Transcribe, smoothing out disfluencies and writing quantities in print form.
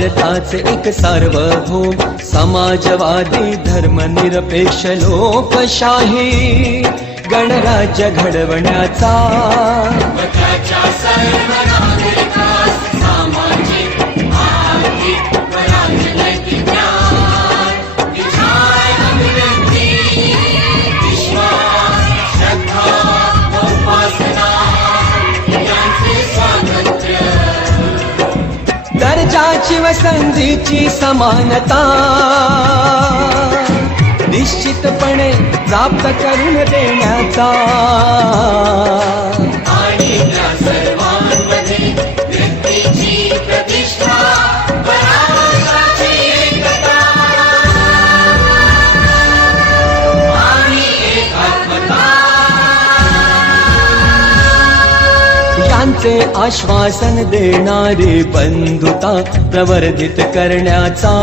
भारताचे एक सार्वभौम समाजवादी धर्मनिरपेक्ष लोकशाही गणराज्य घडवण्याचा दर्जाची व संधीची समानता निश्चितपणे प्राप्त करून देण्याचा आणि त्या सर्वांमध्ये व्यक्तीची प्रतिष्ठा पराक्रमाची एकता आणि एकात्मता यांचे आश्वासन देणारी बंधुता प्रवर्धित करण्याचा